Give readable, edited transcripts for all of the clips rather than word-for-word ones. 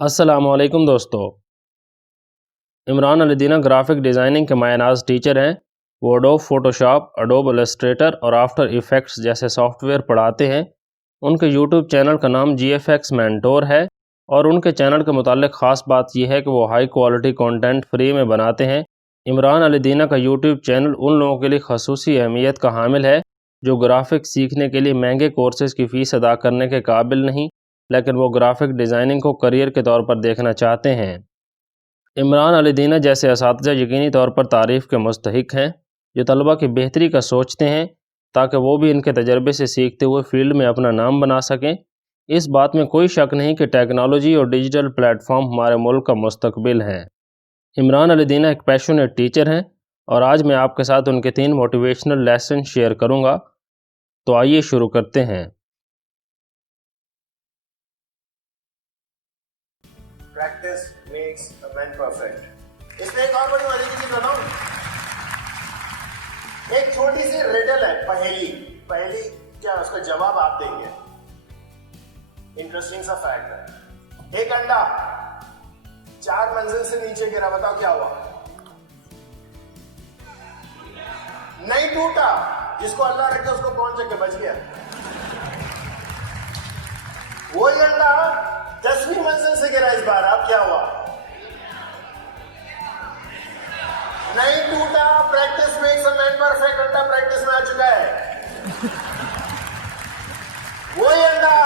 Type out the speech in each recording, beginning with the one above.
अस्सलामुअलैकुम दोस्तों। Imran अलीदीना graphic designing के मायनाज टीचर हैं। वो एडोब फोटोशॉप, एडोब इलस्ट्रेटर और आफ्टर इफ़ेक्ट्स जैसे सॉफ्टवेयर पढ़ाते हैं। उनके यूट्यूब चैनल का नाम GFX मेंटोर है और उनके चैनल के मुतालिक ख़ास बात यह है कि वो हाई क्वालिटी कंटेंट फ्री में बनाते हैं। इमरान अलीदीना का यूट्यूब चैनल उन लोगों के लिए खसूसी अहमियत का हामिल है जो ग्राफिक सीखने के लिए महंगे कोर्सेज़ की फ़ीस अदा करने के काबिल नहीं, लेकिन वो ग्राफिक डिज़ाइनिंग को करियर के तौर पर देखना चाहते हैं। इमरान अलीदीना जैसे असातिज़ा यकीनी तौर पर तारीफ़ के मुस्तहिक हैं, जो तलबा की बेहतरी का सोचते हैं ताकि वो भी इनके तजर्बे से सीखते हुए फील्ड में अपना नाम बना सकें। इस बात में कोई शक नहीं कि टेक्नोलॉजी और डिजिटल प्लेटफॉर्म हमारे मुल्क का मुस्तकबिल हैं। इमरान अलीदीना एक पैशनेट टीचर हैं और आज मैं आपके साथ उनके 3 मोटिवेशनल लेसन शेयर करूँगा। तो आइए शुरू करते हैं। Practice makes a man perfect. इसमें एक और बड़ी मजे की चीज बताऊं। एक छोटी सी रिडल है, पहेली। पहेली क्या, उसका जवाब आप देंगे। इंटरेस्टिंग सा फैक्ट है। एक अंडा 4 मंजिल से नीचे गिरा, बताओ क्या हुआ? नहीं टूटा। जिसको अल्लाह रखे उसको कौन चक्के बच गया। वही अंडा 10वीं मंजिल से गिरा इस बार, अब क्या हुआ? नहीं टूटा। Practice makes a man perfect. अंडा प्रैक्टिस में आ चुका है। वही अंडा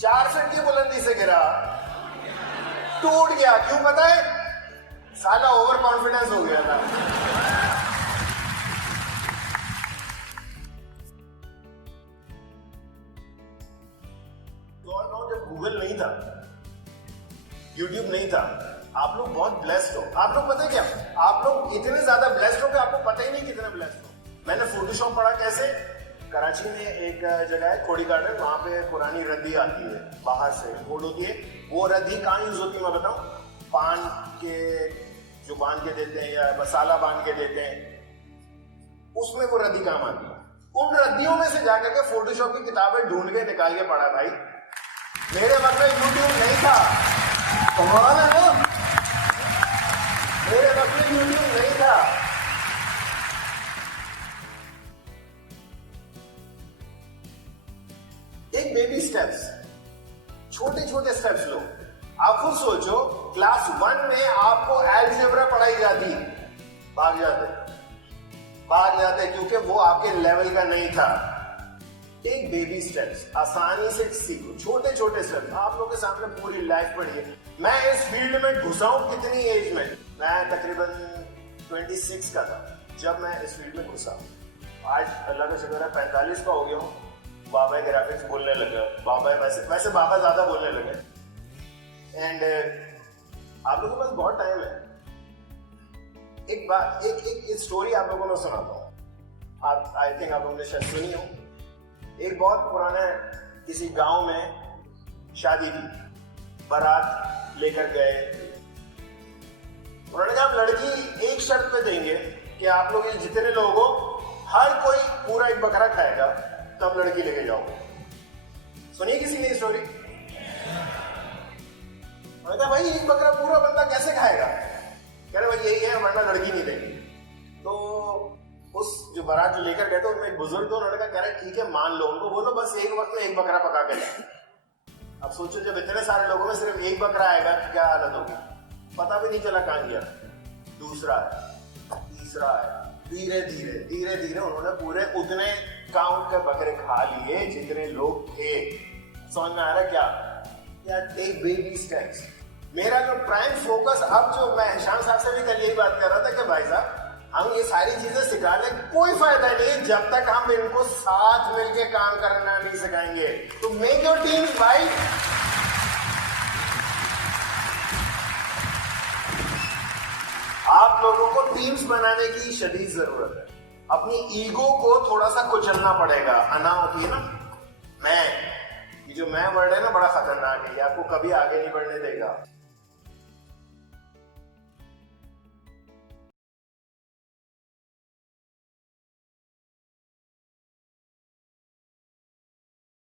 4 फीट की बुलंदी से गिरा, टूट गया। क्यों पता है? साला ओवर कॉन्फिडेंस हो गया था। जब गूगल नहीं था, यूट्यूब नहीं था, आप लोग बहुत ब्लेस्ड हो। आप लोग पता है क्या, आप लोग इतने ज्यादा ब्लेस्ड हो कि आपको पता ही नहीं कितने ब्लेस्ड हो। मैंने फोटोशॉप पढ़ा कैसे। कराची में एक जगह है खोड़ी गार्डन, वहां पे पुरानी रद्दी आती है, बाहर से इम्पोर्ट होती है। वो रद्दी कहाँ यूज होती है मैं बताऊं? पान के जो बांध के देते हैं या मसाला बांध के देते हैं, उसमें वो रद्दी काम आती है। उन रद्दियों में से जाकर के फोटोशॉप की किताबें ढूंढ के निकाल के पढ़ा भाई। मेरे वक्त में यूट्यूब नहीं था। कमाल है ना। मेरे वक्त में यूट्यूब नहीं था। एक बेबी स्टेप्स, छोटे छोटे स्टेप्स लो। आप खुद सोचो, क्लास 1 में आपको अलजेब्रा पढ़ाई जाती, भाग जाते क्योंकि वो आपके लेवल का नहीं था। एक बेबी स्टेप्स, आसानी से सीखो, छोटे छोटे स्टेप्स। आप लोगों के सामने पूरी लाइफ पड़ी है। मैं इस फील्ड में घुसा हूं कितनी एज में? मैं तकरीबन 26 का था जब मैं इस फील्ड में घुसा। आज अल्लाह का शुक्र है 45 का हो गया हूँ। बाबा ग्राफिक्स बोलने लगे, बाबा वैसे बाबा ज्यादा बोलने लगे। एंड आप लोगों के पास बहुत टाइम है। एक बात, एक स्टोरी आप लोगों को सुनाता हूँ। आई थिंक आप लोगों ने शायद सुनी हो। एक बहुत पुराने किसी गांव में शादी थी, बारात लेकर गए। उन्होंने कहा लड़की एक शर्त पे देंगे कि आप लोग जितने लोग हो हर कोई पूरा एक बकरा खाएगा, तब लड़की लेके जाओ। सुनिए किसी ने स्टोरी। उन्होंने कहा भाई एक बकरा पूरा बंदा कैसे खाएगा? कह रहे भाई यही है, वरना लड़की नहीं देंगे। तो उस जो बारात जो लेकर गए थे उनमें एक बुजुर्ग थे, उन्होंने कहा ठीक है मान लो, उनको बोलो बस एक वक्त में एक बकरा पका के लाए। अब सोचो जब इतने सारे लोगों में सिर्फ एक बकरा आएगा क्या हालत होगी। पता भी नहीं चला कहां गया। दूसरा आया, तीसरा आया, धीरे धीरे उन्होंने पूरे उतने काउंट के बकरे खा लिए जितने लोग थे। समझ में आ रहा क्या? Take baby steps. मेरा जो प्राइम फोकस, अब जो मैं हिशाम साहब से भी कल यही बात कर रहा था कि भाई साहब हम ये सारी चीजें सिखा ले कोई फायदा नहीं जब तक हम इनको साथ मिलके काम करना नहीं सिखाएंगे। तो मेक योर टीम्स भाई। आप लोगों को टीम्स बनाने की शदीद जरूरत है। अपनी ईगो को थोड़ा सा कुचलना पड़ेगा। अना होती है ना, मैं, ये जो मैं वर्ड है ना बड़ा खतरनाक है, ये आपको कभी आगे नहीं बढ़ने देगा।